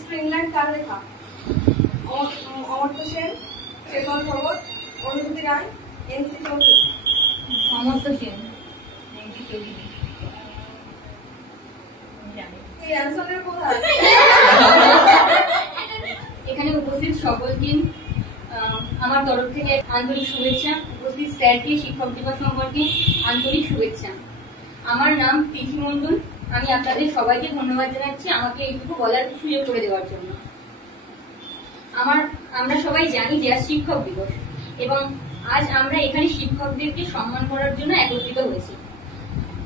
স্প্রিংল্যান্ড কার লেখা? অমর্ত্য সেন, চেতন ভগত, অনুভূতি রায়, NC Chowdhury. Amartya Sen, NC Chowdhury. এখানে উপস্থিত সকলকে আমার তরফ থেকে আন্তরিক শুভেচ্ছা। উপস্থিত স্যারকে শিক্ষক দিবস সম্পর্কে আন্তরিক শুভেচ্ছা। আমার নাম পৃথি মন্ডল। আমি আপনাদের সবাইকে ধন্যবাদ জানাচ্ছি আমাকে এইটুকু বলার সুযোগ করে দেওয়ার জন্য। আমরা সবাই জানি যে আজ শিক্ষক দিবস এবং আজ আমরা এখানে শিক্ষকদেরকে সম্মান করার জন্য একত্রিত হয়েছি।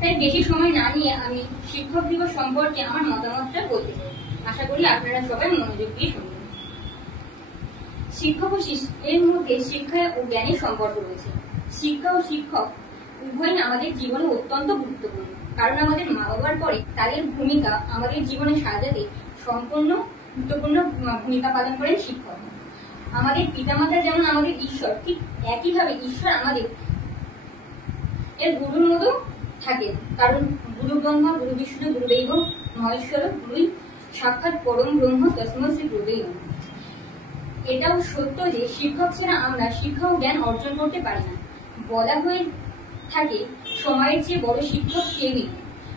তাই বেশি সময় না নিয়ে আমি শিক্ষক দিবস সম্পর্কে আমার মতামতটা বলতে চাই। আশা করি আপনারা সবাই মনোযোগ দিয়ে শুনবেন। শিক্ষক ও এর মধ্যে শিক্ষা ও জ্ঞানের সম্পর্ক রয়েছে। শিক্ষা ও শিক্ষক উভয়ই আমাদের জীবনে অত্যন্ত গুরুত্বপূর্ণ, কারণ আমাদের মা বাবার পরে তাদের ভূমিকা আমাদের জীবনে সাজাতে সম্পূর্ণ গুরুত্বপূর্ণ ভূমিকা পালন করেন শিক্ষক। আমাদের পিতামাতা যেমন আমাদের ঈশ্বর, ঠিক একইভাবে ঈশ্বর আমাদের এর গুরুর মতো থাকেন, কারণ গুরু ব্রহ্মা, গুরু বিষ্ণু, গুরুদেব মহেশ্বর, গুরুই সাক্ষাৎ পরম ব্রহ্ম, তস্মৈ গুরুদেব। এটাও সত্য যে শিক্ষক ছাড়া আমরা শিক্ষা ও জ্ঞান অর্জন করতে পারি না। বলা হয়ে থাকে সময়ের চেয়ে বড় শিক্ষক কেউই নেই,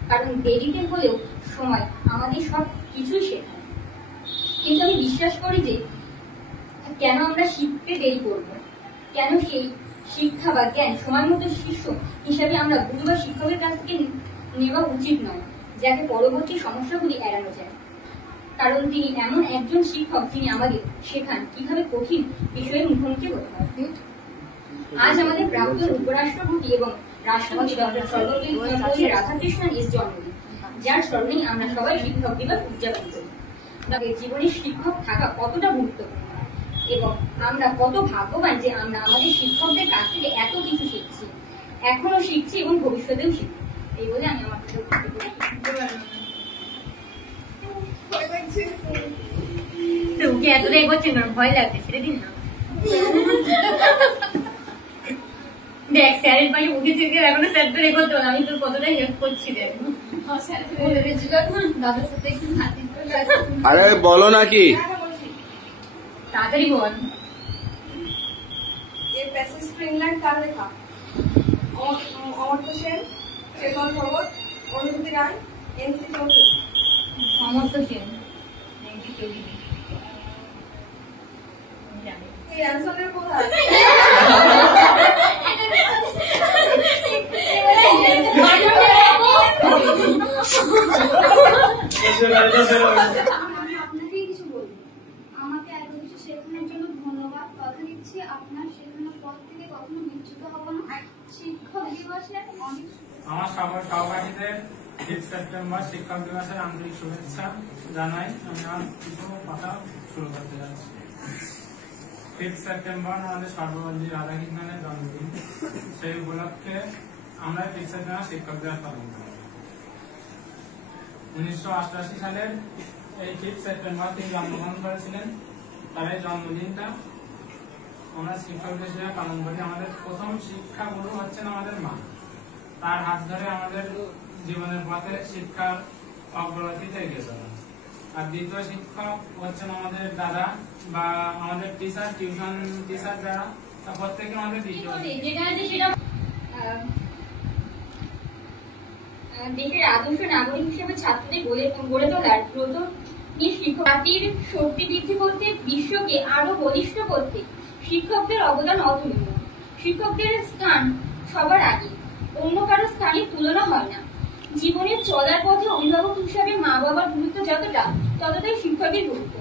কারণ দেরিতে হলেও সময় আমাদের সব কিছুই শেখায়। কিন্তু আমি বিশ্বাস করি যে কেন আমরা শিখতে দেরি করব, কেন সেই শিক্ষা বা জ্ঞান সময় মতো শিষ্য হিসাবে আমরা গুরু বা শিক্ষকের কাছ থেকে নেওয়া উচিত নয়, যাতে পরবর্তী সমস্যাগুলি এড়ানো যায়। কারণ তিনি এমন একজন শিক্ষক যিনি আমাদের শেখান কিভাবে কঠিন বিষয়ের মুখোমুখি হতে হয়। আজ আমাদের প্রাক্তন উপরাষ্ট্রপতি এবং রাষ্ট্রপতি ডক্টর সর্বপল্লী রাধাকৃষ্ণন এর জন্মদিন, যার স্মরণেই আমরা সবাই শিক্ষক দিবস উদযাপন করি। তাদের জীবনে শিক্ষক থাকা কতটা গুরুত্বপূর্ণ এবং আমরা কত ভাগ্যবান যে আমরা আমাদের শিক্ষকদের কাছ থেকে এত কিছু শিখছি, এখনো শিখছি এবং ভবিষ্যতেও শিখছি। এই বলে আমি আমার ওকে এতটাই করছেন না, ভয় লাগছে, ছেড়ে দিন না। দেখ স্যারের পাশে উঠে থেকে এখনো স্যার তো রেকর্ড করো, আমি তোর কতটা হেল্প করছি দেখ। আরে বলো নাকি, তাড়াতাড়ি বল। স্প্রিংল্যান্ড কার লেখা? অমর্ত্য সেন, চেতন ভগত, অনুভূতি রায়, এনসি চৌধুরী। অমর্ত্য সেন, এনসি চৌধুরী। এই অ্যান্সারের কোথায়? আপনাকেই কিছু বলবো। আমাকে এত কিছু শেখানোর জন্য ধন্যবাদ। কথা দিচ্ছি আপনার শেখানোর পর থেকে কখনো বিচ্যুত হবো না। শিক্ষক দিবসের অনেক আমার সকল সহপাঠীদের 5 সেপ্টেম্বর শিক্ষক দিবসের আন্তরিক শুভেচ্ছা জানাই। আমি আমার কিছু কথা শুরু করতে যাচ্ছি। 5 সেপ্টেম্বর আমাদের সর্বপল্লী রাধাকৃষ্ণনের জন্মদিন। সেই উপলক্ষে আমরা 5 সেপ্টেম্বর শিক্ষক দিবস পালন করি। 1988 সালের এই 5 সেপ্টেম্বর তিনি জন্মগ্রহণ করেছিলেন। তার এই জন্মদিনটা আমরা শিক্ষকদের হিসেবে পালন করি। আমাদের প্রথম শিক্ষা গুরু হচ্ছেন আমাদের মা। তার হাত ধরে আমাদের জীবনের পথে শিক্ষার অগ্রগতিতে এগিয়ে চলা। আর দ্বিতীয় শিক্ষক হচ্ছেন আমাদের দাদা বা আমাদের টিচার, টিউশন টিচার যারা, প্রত্যেকে আমাদের দ্বিতীয়। দেশের আদর্শ নাগরিক হিসেবে ছাত্রদের গড়ে তোলার ব্রত নিয়ে শিক্ষক জাতির শক্তি বৃদ্ধি করতে, বিশ্বকে আরো বলিষ্ঠ করতে শিক্ষকদের অবদান অতুলনীয়। শিক্ষকদের স্থান সবার আগে, অন্য কারো স্থানের তুলনা হয় না। জীবনের চলার পথে অভিভাবক হিসাবে মা বাবার গুরুত্ব যতটা, ততটাই শিক্ষকের গুরুত্ব।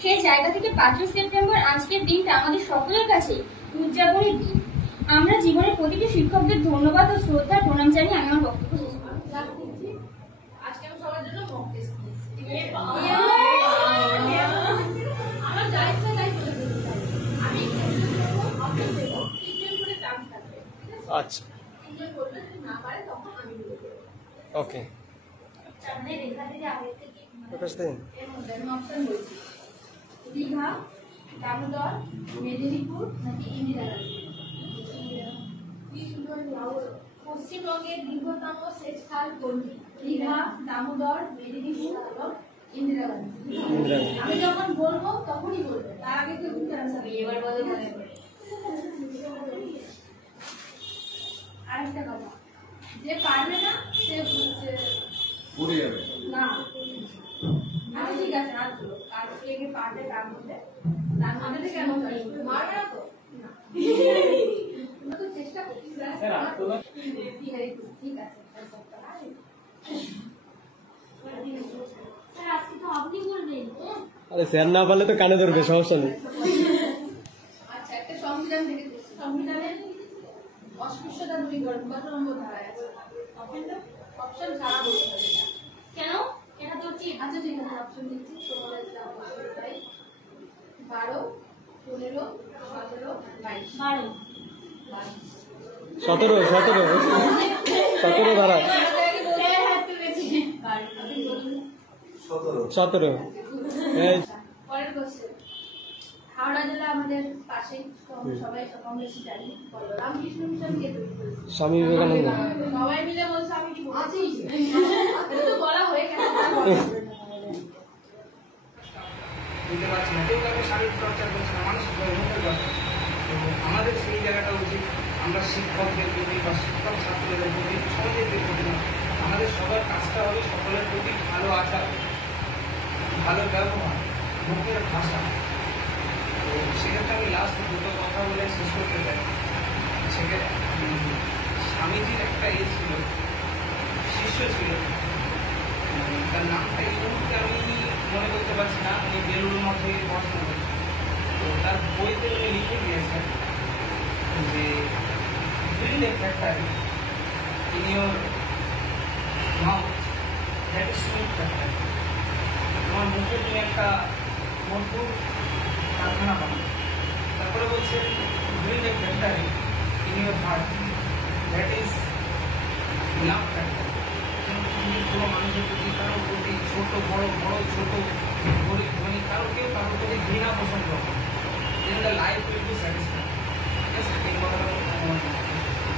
সেই জায়গা থেকে 5 সেপ্টেম্বর আজকের দিনটা আমাদের সকলের কাছে উদযাপনের দিন। আমরা জীবনের প্রতিটি শিক্ষকদের ধন্যবাদ ও শ্রদ্ধা প্রণাম জানিয়ে আমি আমার বক্তব্য শেষ করছি। আজকে আমি সবার জন্য মক টেস্ট নিয়েছি। আচ্ছা ওকে দীঘা, দামোদর, মেদিনীপুর নাকি ইন্দিরা গান্ধী? পশ্চিমবঙ্গের দীর্ঘতম সেচ খাল কোনটি? দীঘা, দামোদর, মেদিনীপুর এবং ইন্দিরা ইন্দিরা গান্ধী। ইন্দিরা গান্ধী। আমি যখন বলবো তখনই বলবে, তার আগে কেউ অ্যান্সার এবার বলো মনে করে। আরেকটা কথা, যে পারবে না সে হচ্ছে পড়ে যাবে। না। আচ্ছা ঠিক আছে, আর বলো কার কে পারবে তার মধ্যে, তার মধ্যে কেন মারবে না তো? না, আমরা তো চেষ্টা করছি স্যার। স্যার আত্মদা ঠিক আছে স্যার আজকে তো আপনি বলবেন। আরে স্যার না পারলে তো কানে ধরবে, সমস্যা নেই। আচ্ছা, একটা সংবিধান থেকে দিচ্ছি। সংবিধানের অস্পৃশ্যতা দূরীকরণ কত নম্বর ধারায় আছে? অপশন ছাড়া বলতে হবে এটা। কেন? এটা তো ঠিক। আচ্ছা ঠিক আছে, অপশন দিচ্ছি তোমাদের যা পছন্দ তাই। 12, 15, 17, 22। 12। 17 ধারা। স্যার হাত তুলেছে। আপনি বলুন। 17 এই পরের কোশ্চেন, হাওড়া জেলা আমাদের পাশেই, সবাই কম বেশি জানি। বলো, রামকৃষ্ণ মিশন কে তৈরি করেছে? স্বামী বিবেকানন্দ। সবাই মিলে বলছে, আমি কি বলছি? এটা তো বলা হয়ে গেছে। বুঝতে পারছি না, কেউ কাউকে শারীরিক চর্চা করছে না, মানুষ মুখের কথা। তো আমাদের সেই জায়গাটা উচিত, আমরা শিক্ষকদের প্রতি বা শিক্ষক ছাত্রদের প্রতি, সমাজের প্রতি না, আমাদের সবার কাজটা হবে সকলের প্রতি ভালো আচার, ভালো ব্যবহার, মুখের ভাষা। তো সেক্ষেত্রে আমি লাস্ট দুটো কথা বলে শেষ করতে চাই। সেক্ষেত্রে স্বামীজির একটা ছিল, শিষ্য ছিল, তার নামটা এই মুহূর্তে আমি মনে করতে পারছি না, উনি বেলুর মধ্যে পড়াশোনা করেন। তো তার বইতে উনি লিখে দিয়েছেন যে build a factory in your mouth that is sweet factory. তোমার মুখে তুমি একটা মধুর কারখানা পাবে। তারপরে বলছে build a factory in your heart that is love factory. তুমি কোনো মানুষের প্রতি, কারোর প্রতি, ছোট বড়, বড় ছোট, গরিব ধনী, কারোর প্রতি ঘৃণা পোষণ করো, then the life will be satisfied. Yes,